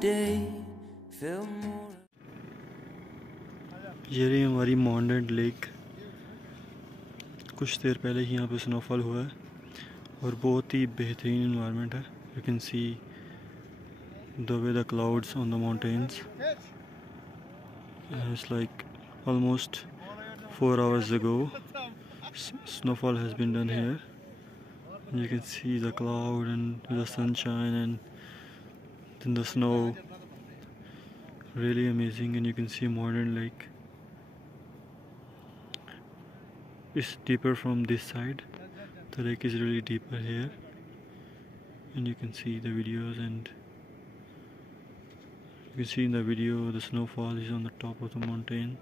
day felt more. ये रही हमारी माउंटेन लेक। कुछ देर पहले ही यहाँ पे स्नोफॉल हुआ है और बहुत ही बेहतरीन इन्वायरमेंट है। You can see the way the clouds on the mountains. It's like almost 4 hours ago snowfall has been done here. And you can see the cloud and the sunshine and then the snow. Really amazing. And you can see Modern Lake. It's deeper from this side. The lake is really deeper here, and you can see the videos, and you can see in the video the snowfall is on the top of the mountain.